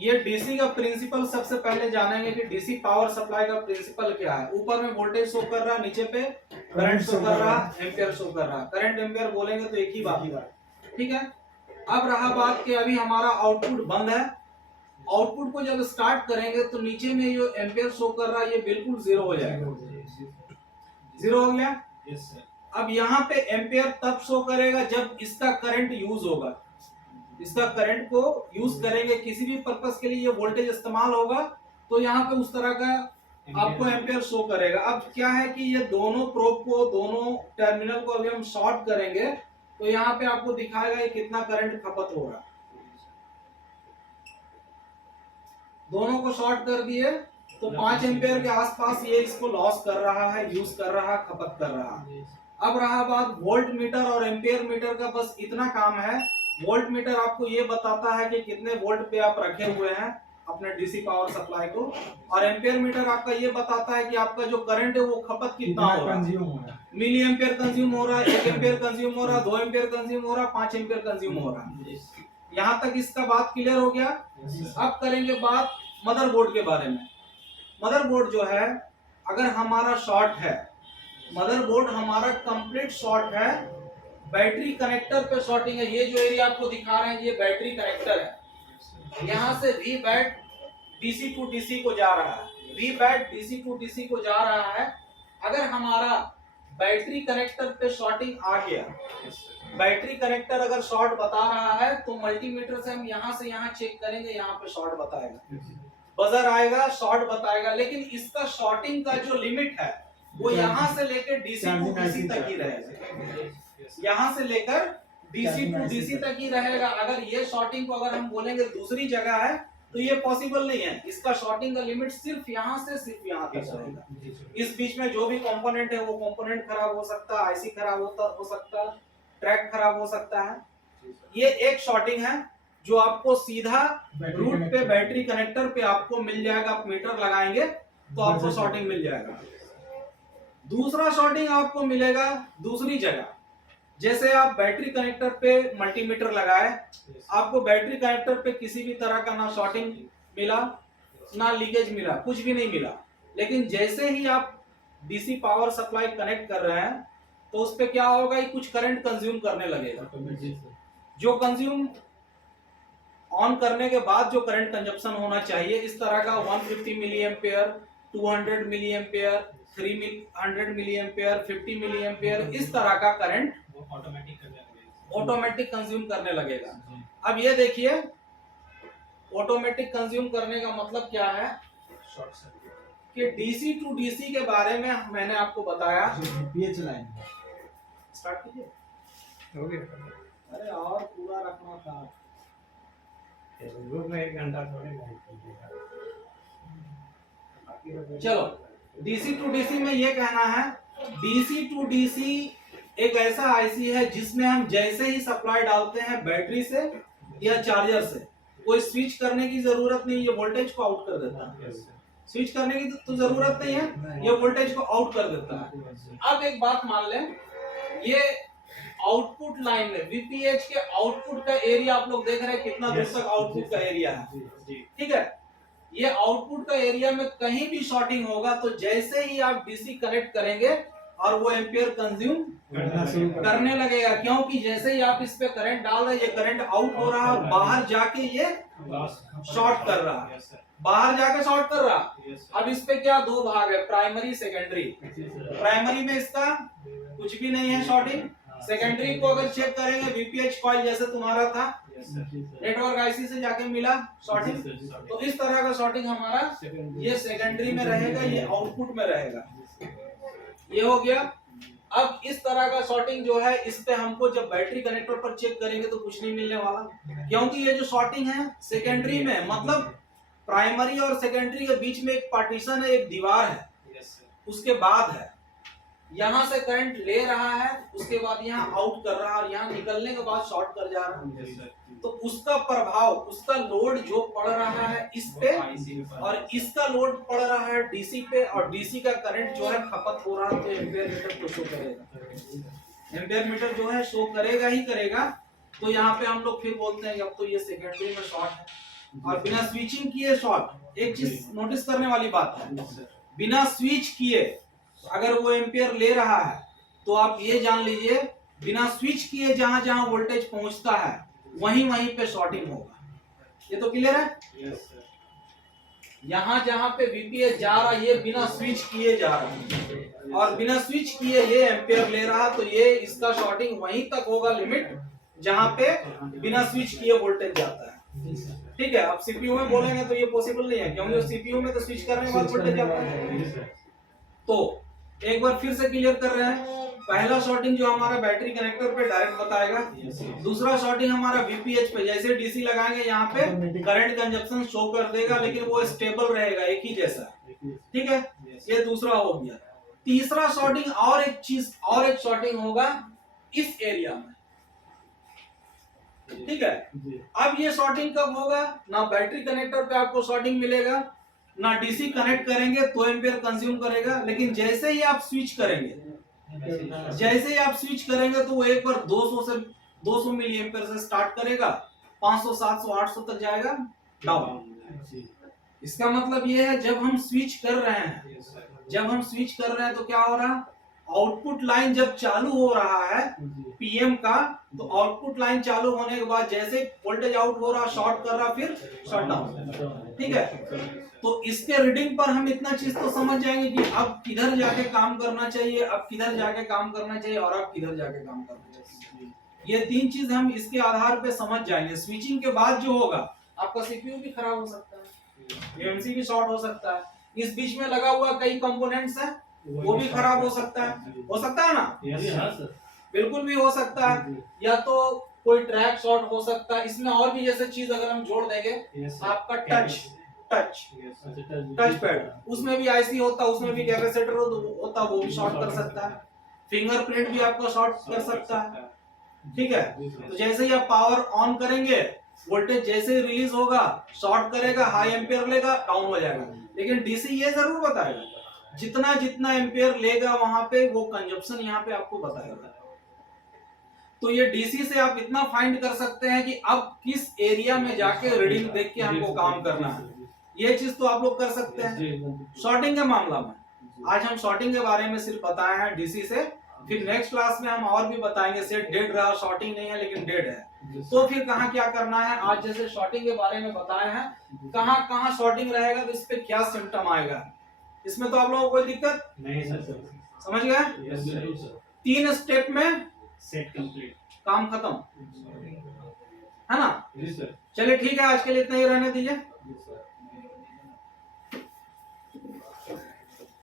ये डीसी का प्रिंसिपल सबसे पहले जानेंगे कि डीसी पावर सप्लाई का प्रिंसिपल क्या है। ऊपर में वोल्टेज शो कर रहा है, नीचे पे करंट शो कर रहा है, एम्पियर शो कर रहा है। करंट एम्पियर बोलेंगे तो एक ही बात है, ठीक है। अब रहा बात कि अभी हमारा आउटपुट बंद है। आउटपुट को जब स्टार्ट करेंगे तो नीचे में जो एम्पियर शो कर रहा है ये बिल्कुल जीरो हो जाएगा। जीरो हो गया। अब यहाँ पे एम्पियर तब शो करेगा जब इसका करंट यूज होगा। इसका करंट को यूज करेंगे किसी भी पर्पस के लिए, ये वोल्टेज इस्तेमाल होगा तो यहाँ पे उस तरह का आपको एम्पियर शो करेगा। अब क्या है कि ये दोनों प्रोब को, दोनों टर्मिनल को अभी हम शॉर्ट करेंगे तो यहाँ पे आपको दिखाएगा ये कितना करंट खपत हो रहा है। दोनों को शॉर्ट कर दिए तो 5 एम्पियर के आसपास ये इसको लॉस कर रहा है, यूज कर रहा है, खपत कर रहा है। अब रहा बात वोल्ट मीटर और एम्पियर मीटर का, बस इतना काम है। वोल्ट मीटर आपको ये बताता है कि कितने वोल्ट पे आप रखे हुए हैं अपने डीसी पावर सप्लाई को, और एम्पियर मीटर आपका ये बताता है कि आपका जो करंट है वो खपत कितना हो रहा है। मिली एम्पियर कंज्यूम हो रहा है, 1 एम्पियर कंज्यूम हो रहा है, 2 एम्पियर कंज्यूम हो रहा है, 5 एम्पियर कंज्यूम हो रहा है। यहाँ तक इसका बात क्लियर हो गया। अब करेंगे बात मदरबोर्ड के बारे में। मदरबोर्ड जो है, अगर हमारा शॉर्ट है, मदरबोर्ड हमारा कंप्लीट शॉर्ट है, बैटरी कनेक्टर पे शॉर्टिंग है। ये जो एरिया आपको दिखा रहे हैं ये बैटरी कनेक्टर है। यहाँ से V bat DC to DC को जा रहा है, V bat DC to DC को जा रहा है। अगर हमारा बैटरी कनेक्टर पे शॉर्टिंग आ गया, बैटरी कनेक्टर अगर शॉर्ट बता रहा है तो मल्टीमीटर से हम यहाँ से यहाँ चेक करेंगे, यहाँ पे शॉर्ट बताएगा, बजर आएगा, शॉर्ट बताएगा। लेकिन इसका शॉर्टिंग का जो लिमिट है वो यहाँ से लेकर डीसी टू डीसी तक ही रहेगा, यहाँ से लेकर डीसी टू डीसी तक ही रहेगा। अगर ये शॉर्टिंग को अगर हम बोलेंगे दूसरी जगह है तो ये पॉसिबल नहीं है। इसका शॉर्टिंग का लिमिट सिर्फ यहाँ से सिर्फ यहाँ तक रहेगा। इस बीच में जो भी कंपोनेंट है वो कंपोनेंट खराब हो सकता है, आईसी खराब हो सकता है, ट्रैक खराब हो सकता है। ये एक शॉर्टिंग है जो आपको सीधा रूट पे बैटरी कनेक्टर पे आपको मिल जाएगा। आप मीटर लगाएंगे तो आपको शॉर्टिंग मिल जाएगा। दूसरा शॉर्टिंग आपको मिलेगा दूसरी जगह, जैसे आप बैटरी कनेक्टर पे मल्टीमीटर लगाए, आपको बैटरी कनेक्टर पे किसी भी तरह का ना शॉर्टिंग मिला ना लीकेज मिला, कुछ भी नहीं मिला। लेकिन जैसे ही आप डीसी पावर सप्लाई कनेक्ट कर रहे हैं तो उस पे क्या होगा, कुछ करंट कंज्यूम करने लगेगा। जो कंज्यूम ऑन करने के बाद जो करंट कंजप्शन होना चाहिए इस तरह का 150 milliampere, 200 milliampere, 300 milliampere, 50 milliampere, इस तरह का करंट ऑटोमेटिक कंज्यूम करने लगेगा। अब ये देखिए ऑटोमेटिक कंज्यूम करने का मतलब क्या है कि डीसी टू डीसी के बारे में मैंने आपको बताया। स्टार्ट कीजिए। अरे और पूरा रखना था, एक घंटा थोड़े। चलो डीसी टू डीसी में ये कहना है, डीसी टू डीसी एक ऐसा आईसी है जिसमें हम जैसे ही सप्लाई डालते हैं बैटरी से या चार्जर से, कोई स्विच करने की जरूरत नहीं, ये वोल्टेज को आउट कर देता है। स्विच करने की तो जरूरत नहीं है, ये वोल्टेज को आउट कर देता है। अब एक बात मान लें, ये आउटपुट लाइन में वीपीएच के आउटपुट का एरिया आप लोग देख रहे हैं कितना दूर तक आउटपुट का एरिया है, ठीक है। ये आउटपुट का एरिया में कहीं भी शॉर्टिंग होगा तो जैसे ही आप डीसी कनेक्ट करेंगे और वो एम्पियर कंज्यूम करने लगेगा, क्योंकि जैसे ही आप इस पे करंट डाल रहे हैं ये करंट आउट हो रहा है, बाहर जाके ये शॉर्ट कर रहा है, बाहर जाके शॉर्ट कर रहा है। अब इस पे क्या दो भाग है, प्राइमरी सेकेंडरी। प्राइमरी में इसका कुछ भी नहीं है शॉर्टिंग। सेकेंडरी को अगर चेक करेंगे वीपीएच कॉइल जैसे तुम्हारा था, नेटवर्क आईसी से जाके मिला शॉर्टिंग, तो इस तरह का शॉर्टिंग हमारा ये सेकेंडरी में रहेगा, ये आउटपुट में रहेगा। ये हो गया। अब इस तरह का शॉर्टिंग जो है इस पे हमको जब बैटरी कनेक्टर पर चेक करेंगे तो कुछ नहीं मिलने वाला, क्योंकि ये जो शॉर्टिंग है सेकेंडरी में, मतलब प्राइमरी और सेकेंडरी के बीच में एक पार्टीशन है, एक दीवार है, उसके बाद है। यहाँ से करंट ले रहा है, उसके बाद यहाँ आउट कर रहा है और यहाँ निकलने के बाद शॉर्ट कर जा रहा है। तो उसका प्रभाव, उसका लोड जो पड़ रहा है इस पे और इसका लोड पड़ रहा है डीसी पे, और डीसी का करंट जो है खपत हो रहा है, तो एम्पियर मीटर को शो करेगा। एम्पियर मीटर जो है शो करेगा ही करेगा। तो यहाँ पे हम लोग फिर बोलते हैं अब तो ये सेकेंडरी में शॉर्ट है, और बिना स्विचिंग किए शॉर्ट। एक चीज नोटिस करने वाली बात है, बिना स्विच किए अगर वो एम्पियर ले रहा है तो आप ये जान लीजिए बिना स्विच किए जहां जहां वोल्टेज पहुंचता है वहीं वहीं पे शॉर्टिंग होगा। ये तो क्लियर है? Yes sir. यहाँ जहाँ पे वीपीएच जा रहा है ये बिना स्विच किए जा रहा है और बिना स्विच किए ये एम्पियर ले रहा तो ये इसका शॉर्टिंग वहीं तक होगा लिमिट जहाँ पे बिना स्विच किए वोल्टेज जाता है। ठीक है, अब सीपीयू में बोलेंगे तो ये पॉसिबल नहीं है क्योंकि सीपीयू में तो स्विच करने के बाद वोल्टेज जाता है। तो एक बार फिर से क्लियर कर रहे हैं, पहला शॉर्टिंग जो हमारा बैटरी कनेक्टर पे डायरेक्ट बताएगा, दूसरा शॉर्टिंग हमारा वीपीएच पे, जैसे डीसी लगाएंगे यहाँ पे करंट कंजप्शन शो कर देगा लेकिन वो स्टेबल रहेगा एक ही जैसा। ठीक है, ये दूसरा हो गया। तीसरा शॉर्टिंग और एक शॉर्टिंग होगा इस एरिया में। ठीक है, अब ये शॉर्टिंग कब होगा? ना बैटरी कनेक्टर पे आपको शॉर्टिंग मिलेगा ना डीसी कनेक्ट करेंगे तो एम्पियर कंज्यूम करेगा, लेकिन जैसे ही आप स्विच करेंगे तो वो एक बार 200 मिली एम्पियर से स्टार्ट करेगा, 500 700 800 तक जाएगा डाउन। इसका मतलब ये है जब हम स्विच कर रहे हैं तो क्या हो रहा है, आउटपुट लाइन जब चालू हो रहा है पीएम का तो आउटपुट लाइन चालू होने के बाद जैसे वोल्टेज आउट हो रहा शॉर्ट कर रहा फिर शट डाउन। ठीक है, तो इसके रीडिंग पर हम इतना चीज तो समझ जाएंगे कि अब किधर जाके काम करना चाहिए, अब किधर जाके काम करना चाहिए और अब किधर जाके काम करना चाहिए। ये तीन चीज हम इसके आधार पे समझ जाएंगे। स्विचिंग के बाद जो होगा आपका सीपीयू भी खराब हो सकता है, एमसी भी शॉर्ट हो सकता है, इस बीच में लगा हुआ कई कंपोनेंट्स है वो भी खराब हो सकता है ना? बिल्कुल भी हो सकता है, या तो कोई ट्रैक शॉर्ट हो सकता है। इसमें और भी जैसे चीज अगर हम जोड़ देंगे आपका टच पैड, उसमें भी आईसी होता है, उसमें भी कैपेसिटर होता है, वो भी शॉर्ट कर सकता है। फिंगरप्रिंट भी आपका शॉर्ट कर सकता है। ठीक है, तो जैसे ही आप पावर ऑन करेंगे वोल्टेज जैसे ही रिलीज होगा शॉर्ट करेगा, हाई एम्पियर लेगा, डाउन हो जाएगा। लेकिन डीसी ये जरूर बताएगा जितना जितना एम्पियर लेगा वहां पे वो कंजप्शन यहाँ पे आपको बताएगा। तो ये डीसी से आप इतना फाइंड कर सकते हैं कि अब किस एरिया में जाके रीडिंग देख के हमको काम करना है, ये चीज तो आप लोग कर सकते हैं। शॉर्टिंग के मामला में आज हम शॉर्टिंग के बारे में सिर्फ बताए हैं डीसी से, फिर नेक्स्ट क्लास में हम और भी बताएंगे। सेट डेड रहा, शॉर्टिंग नहीं है लेकिन डेड है, तो फिर कहाँ क्या करना है। आज जैसे शॉर्टिंग के बारे में बताए हैं, कहाँ कहाँ शॉर्टिंग रहेगा तो इस पे क्या सिम्टम आएगा, इसमें तो आप लोगों को कोई दिक्कत नहीं सर। समझ गए? 3 स्टेप में सेट कंप्लीट, काम खत्म है ना? जी सर। चलिए ठीक है, आज के लिए इतना ही रहने दीजिए।